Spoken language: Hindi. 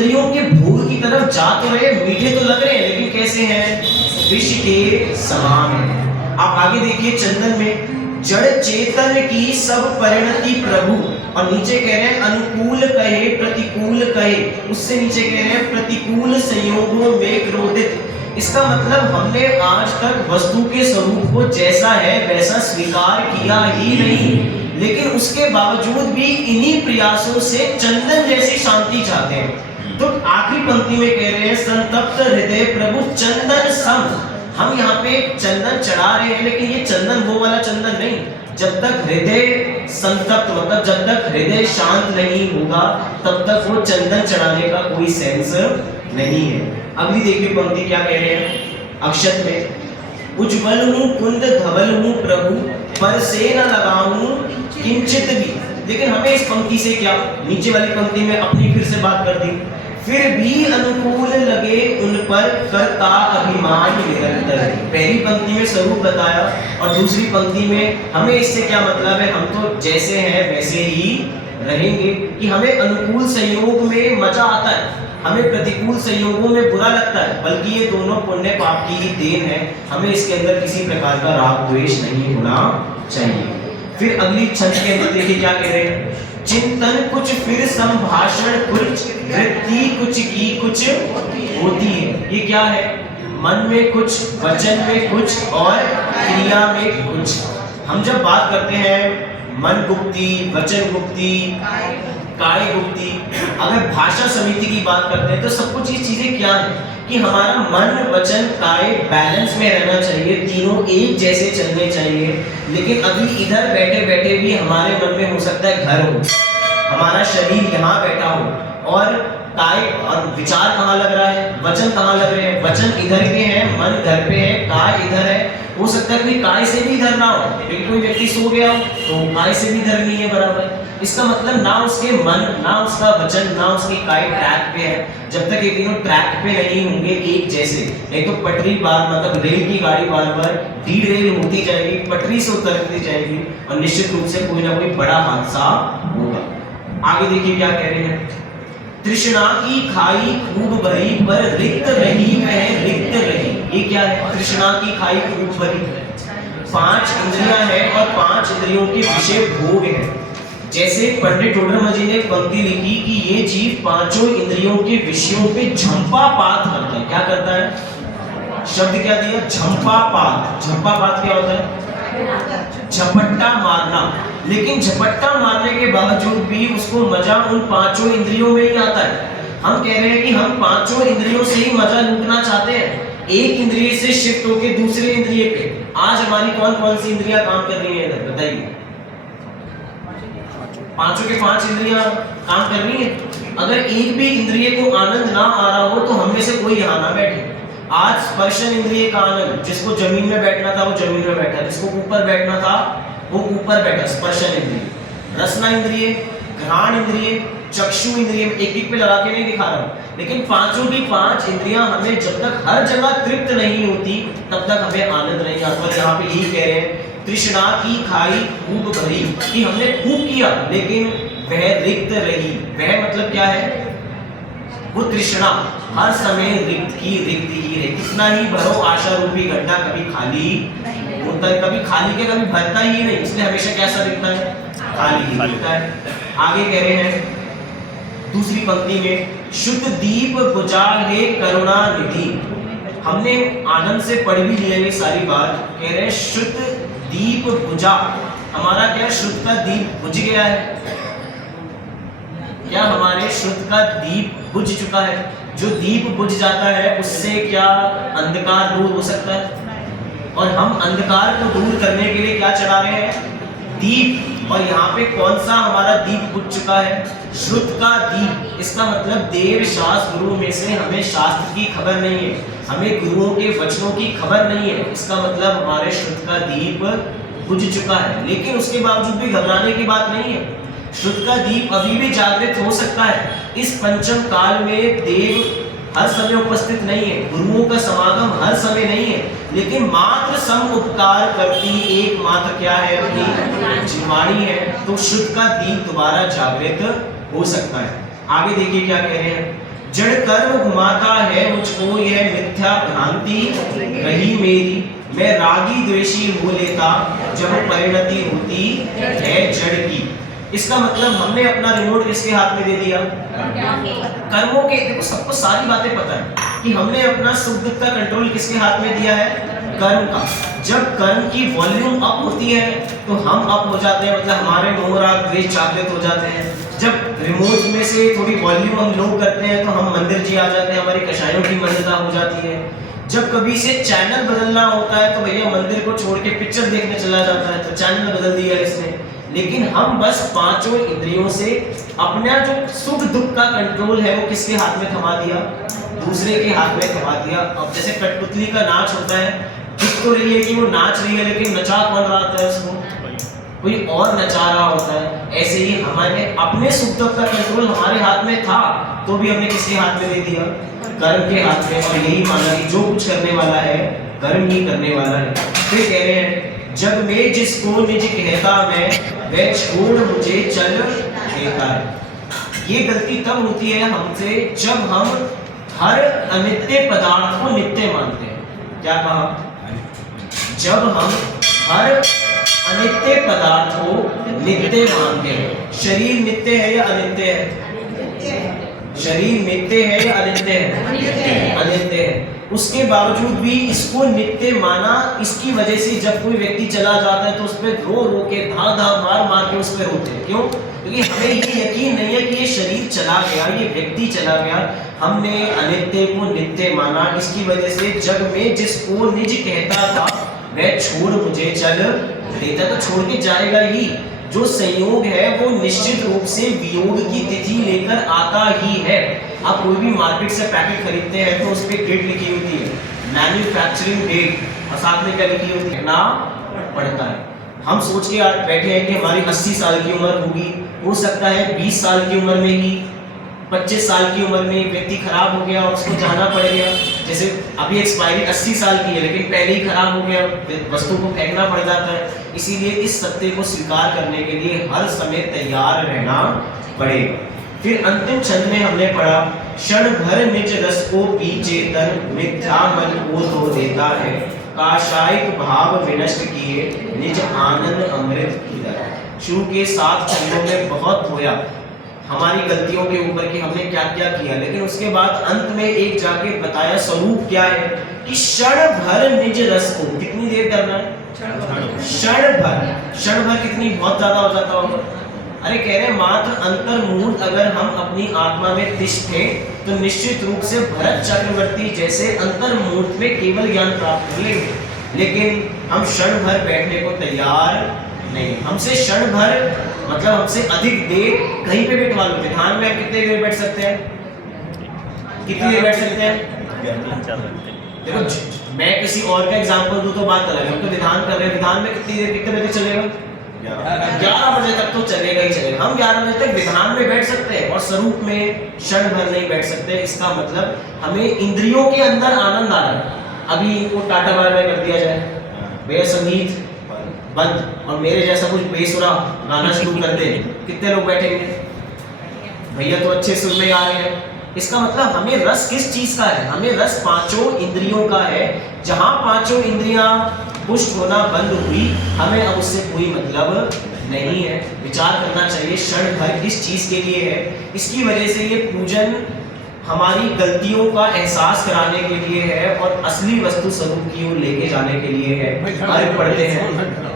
इंद्रियों के भोग की तरफ जा तो रहे, मीठे तो लग रहे हैं, लेकिन कैसे हैं? विष के समान है। आप आगे देखिए चंदन में, जड़ चेतन की सब परिणति प्रभु, और नीचे कह रहे हैं अनुकूल कहे प्रतिकूल कहे, उससे नीचे कह रहे हैं प्रतिकूल संयोगों में क्रोधित। इसका मतलब हमने आज तक वस्तु के स्वरूप को जैसा है वैसा स्वीकार किया ही नहीं, लेकिन उसके बावजूद भी इन्हीं प्रयासों से चंदन जैसी शांति चाहते हैं। तो आखिरी पंक्ति में कह रहे हैं संतप्त हृदय प्रभु चंदन सम। हम यहाँ पे चंदन चढ़ा रहे हैं, लेकिन ये चंदन वो वाला चंदन नहीं। जब तक हृदय संतप्त, मतलब जब तक हृदय शांत नहीं होगा, तब तक वो चंदन चढ़ाने का कोई सेंस नहीं है। अगली देखिए पंक्ति क्या कह रहे हैं अक्षत में, उज्ज्वल हूँ कुंद धवल हूँ प्रभु, पर से न लगाऊं किंचित भी। लेकिन हमें इस पंक्ति से क्या, नीचे वाली पंक्ति में अपनी फिर से बात कर दी, फिर भी अनुकूल लगे उन पर करता अभिमान निरंतर। पहली पंक्ति में स्वरूप बताया और दूसरी पंक्ति में हमें इससे क्या मतलब है, हम तो जैसे हैं वैसे ही रहेंगे। कि हमें अनुकूल संयोग में मजा आता है, हमें प्रतिकूल संयोगों में बुरा लगता है, बल्कि ये दोनों पुण्य पाप की ही देन है। हमें इसके अंदर किसी प्रकार का राग द्वेष नहीं होना चाहिए। फिर अगली छंद के अंदर देखिए क्या कह रहे हैं, चिंतन कुछ फिर संभाषण कुछ, वृत्ति कुछ की कुछ होती है। ये क्या है? मन में कुछ, वचन में कुछ और क्रिया में कुछ। हम जब बात करते हैं मन गुप्ती, वचन गुप्ती, काय गुप्ती, अगर भाषा समिति की बात करते हैं तो सब कुछ ये चीजें क्या है कि हमारा मन वचन काय बैलेंस में रहना चाहिए, तीनों एक जैसे चलने चाहिए। लेकिन अभी इधर बैठे बैठे भी हमारे मन में हो सकता है घर हो, हमारा शरीर यहाँ बैठा हो, और काय और विचार कहाँ लग रहा है, वचन कहाँ लग रहे हैं, वचन इधर के हैं, मन घर पे है, काय इधर है। हो सकता है कोई काय से भी इधर ना हो, लेकिन कोई व्यक्ति सो गया हो तो काय से भी इधर नहीं है बराबर। इसका मतलब ना उसके मन, ना उसका वचन, ना उसकी काय ट्रैक पे है। जब तक ये तीनों ट्रैक पे नहीं होंगे एक जैसे, एक तो पटरी बार मतलब रेल की गाड़ी बार बार डी रेल होती जाएगी, पटरी से उतरती जाएगी और निश्चित रूप से कोई ना कोई बड़ा हादसा होगा। आगे देखिए क्या कह रहे हैं, तृष्णा की खाई खूब भरी पर रिक्त रही वह रिक्त रही। ये क्या है? तृष्णा की खाई खूब भरी, 5 इंद्रियां हैं और 5 इंद्रियों के विषय भोग हैं। जैसे पंडित टोडरमल जी ने पंक्ति लिखी कि ये जीव 5 इंद्रियों के विषयों पे झंपापात करता है। क्या करता है? शब्द क्या दिया? झंपापात। झंपापात क्या होता है? झपट्टा मारना। लेकिन झपट्टा मारने के बावजूद भी उसको मजा उन 5 इंद्रियों में ही आता है। हम कह रहे हैं कि हम 5 इंद्रियों से ही मजा लूटना चाहते हैं, एक इंद्रिय से शिफ्ट होके दूसरे इंद्रिय पे। आज हमारी कौन कौन सी इंद्रियां काम कर रही है इधर बताइए? 5 के 5 इंद्रियां काम कर रही है। अगर एक भी इंद्रिय को आनंद ना आ रहा हो तो हम में से कोई यहाँ ना बैठे। आज स्पर्शन इंद्रिय का आनंद, जिसको जमीन में बैठना था वो जमीन में बैठा, जिसको ऊपर बैठना था वो ऊपर बैठा, स्पर्शन इंद्रिय। रसना इंद्रिय, घ्राण इंद्रिय, चक्षु इंद्रिय, एक एक पे लगा के नहीं दिखा रहा हूं, लेकिन 5 की 5 इंद्रियां हमें जब तक हर जगह तृप्त नहीं होती तब तक हमें आनंद नहीं आता। यहाँ पे यही कह रहे हैं, तृष्णा की खाई खूब भरी, कि हमने खूब किया लेकिन वह रिक्त रही। वह मतलब क्या है? वो तृष्णा हर समय रिक्त ही रहे। कितना ही भरो आशा रूपी गड्ढा कभी खाली होता है, कभी खाली के कभी भरता ही नहीं, इसलिए हमेशा कैसा दिखता है? खाली ही दिखता है। आगे कह रहे हैं दूसरी पंक्ति में, शुद्ध दीप बुझाए करुणा निधि। हमने आनंद से पढ़ भी लिया ये सारी बात। कह रहे हैं शुद्ध दीप बुझा। हमारा क्या? शुद्ध का दीप बुझ गया है क्या? हमारे शुद्ध का दीप बुझ चुका है। जो दीप बुझ जाता है उससे क्या अंधकार दूर हो सकता है? और हम अंधकार को दूर करने के लिए क्या चला रहे हैं? दीप। और यहाँ पे कौन सा हमारा दीप बुझ चुका है? शुद्ध का दीप। इसका मतलब देव शास्त्र गुरु में से हमें शास्त्र की खबर नहीं है, हमें गुरुओं के वचनों की खबर नहीं है। इसका मतलब हमारे शुद्ध का दीप बुझ चुका है। लेकिन उसके बावजूद भी घबराने की बात नहीं है, शुद्ध का दीप अभी भी जागृत हो सकता है। इस पंचम काल में देव हर समय उपस्थित नहीं है, गुरुओं का समागम हर समय नहीं है, लेकिन मात्र सम उपकार करती एकमात्र क्या है? अपनी जिह्वाणी है। तो शुद्ध का दीप दोबारा जागृत हो सकता है। आगे देखिए क्या कह रहे हैं, जड़ कर्म घुमाता है मुझको, यह मिथ्या भ्रांति रही मेरी। मैं रागी द्वेषी हो लेता, जब परिणति होती है जड़ की। इसका मतलब हमने अपना रिमोट किसके हाथ में दे दिया? कर्मों के। देखो, सबको सारी बातें पता है कि हमने अपना सुख दुख का कंट्रोल किसके हाथ में दिया है? कर्म का। जब कर्म की वॉल्यूम अप होती है तो हम अप हो जाते हैं, मतलब हमारे मोह राग द्वेष जागृत हो जाते हैं। जब रिमोट में से थोड़ी वॉल्यूम हम लो करते हैं तो हम मंदिर जी आ जाते हैं, हमारी कषायों की मंदिरता हो जाती है। जब कभी से चैनल बदलना होता है तो भैया मंदिर को छोड़ के पिक्चर देखने चला जाता है, तो चैनल बदल दिया इसने। लेकिन हम बस पांचों इंद्रियों से अपना जो सुख दुख का कंट्रोल है वो किसके हाथ में थमा दिया? दूसरे के हाथ में थमा दिया। अब जैसे कठपुतली का नाच होता है, दिख तो रही है कि वो नाच रही है, लेकिन नचा कौन रहा होता है उसको? कोई और नचा रहा होता है। ऐसे ही हमारे अपने सुख दुख का कंट्रोल हमारे हाथ में था, तो भी हमने किसके हाथ में दे दिया? कर्म के हाथ में। और यही माना कि जो कुछ करने वाला है कर्म ही करने वाला है। फिर कह रहे हैं, जब मैं जिसको निज कहता मैं, वह छोड़ मुझे चल देता है। ये गलती तब होती है हमसे जब हम हर अनित्य पदार्थ को नित्य मानते हैं। क्या कहा? जब हम हर अनित्य पदार्थ को नित्य मानते हैं। शरीर नित्य है या अनित्य है? शरीर नित्य है या अनित्य है? अनित्य है। उसके बावजूद भी इसको नित्य माना। इसकी वजह से जब कोई व्यक्ति चला जाता है तो उस पर रो रो के, धा धा मार मार के उस पर रोते हैं। क्यों? क्योंकि हमें ये यकीन नहीं है कि ये शरीर चला गया, ये व्यक्ति चला गया। हमने अनित्य को नित्य माना। इसकी वजह से जब मैं जिसको निज कहता था, वह छोड़ मुझे चल देता। तो छोड़ के जाएगा ही। जो संयोग है वो निश्चित रूप से वियोग की तिथि लेकर आता ही है। आप कोई भी मार्केट से पैकेट खरीदते हैं तो उस पर डेट लिखी होती है, मैन्युफैक्चरिंग डेट, और साथ में क्या लिखी होती है? ना पड़ता है। हम सोच के बैठे हैं कि हमारी 80 साल की उम्र होगी, हो सकता है 20 साल की उम्र में ही, 25 साल की उम्र में व्यक्ति खराब हो गया और उसको जाना पड़ गया। जैसे अभी एक्सपायरी 80 साल की है लेकिन पहले ही खराब हो गया, वस्तु को फेंकना पड़ जाता है। इसीलिए इस सत्य को स्वीकार करने के लिए हर समय तैयार रहना पड़ेगा। फिर अंतिम छंद में हमने पढ़ा, क्षण भर निज रस को पी चेतन, मिथ्या मन को धो देता है। काशायिक भाव विनष्ट किए, निज आनंद अमृत किधर। शुरू के 7 छंदों में बहुत होया हमारी गलतियों के ऊपर कि हमने क्या क्या किया, लेकिन उसके बाद अंत में एक जाके बताया स्वरूप क्या है कि क्षण भर निज रस को। कितनी देर करना है? क्षण भर। क्षण भर कितनी? बहुत ज्यादा हो जाता होगा। अरे कह रहे मात्र अंतर्मुहूर्त अगर हम अपनी आत्मा में तिष्ठे तो निश्चित रूप से भरत चक्रवर्ती जैसे अंतर्मुहूर्त में केवल ज्ञान प्राप्त कर लेंगे। लेकिन हम क्षण भर बैठने को तैयार नहीं। हमसे क्षण भर मतलब हमसे अधिक देर कहीं पे बैठवा लो। ध्यान में कितने देर बैठ सकते हैं? कितनी देर बैठ सकते हैं? देखो, मैं किसी और का एग्जांपल दूं तो बात अलग है। हम तो विधान कर रहे हैं, विधान में कितनी देर, कितने बजे चलेगा? 11 बजे तक तो चलेगा ही चलेगा। हम 11 बजे तक विधान में बैठ सकते हैं और स्वरूप में क्षण भर नहीं बैठ सकते। इसका मतलब हमें इंद्रियों के अंदर आनंद आ रहा है। अभी इनको टाटा बाय बाय कर दिया जाए, भैया संगीत बंद, और मेरे जैसा कुछ बेसुरा गाना शुरू कर दे, कितने लोग बैठेंगे? भैया तो अच्छे सुर में आ रहे हैं। इसका मतलब हमें रस किस चीज का है? हमें रस पांचों इंद्रियों का है। जहां पांचों इंद्रियां पुष्ट होना बंद हुई, हमें अब उससे कोई मतलब नहीं है। विचार करना चाहिए क्षण भर किस चीज के लिए है। इसकी वजह से ये पूजन हमारी गलतियों का एहसास कराने के लिए है और असली वस्तु स्वरूप की ओर लेके जाने के लिए है। अर्घ पढ़ते हैं।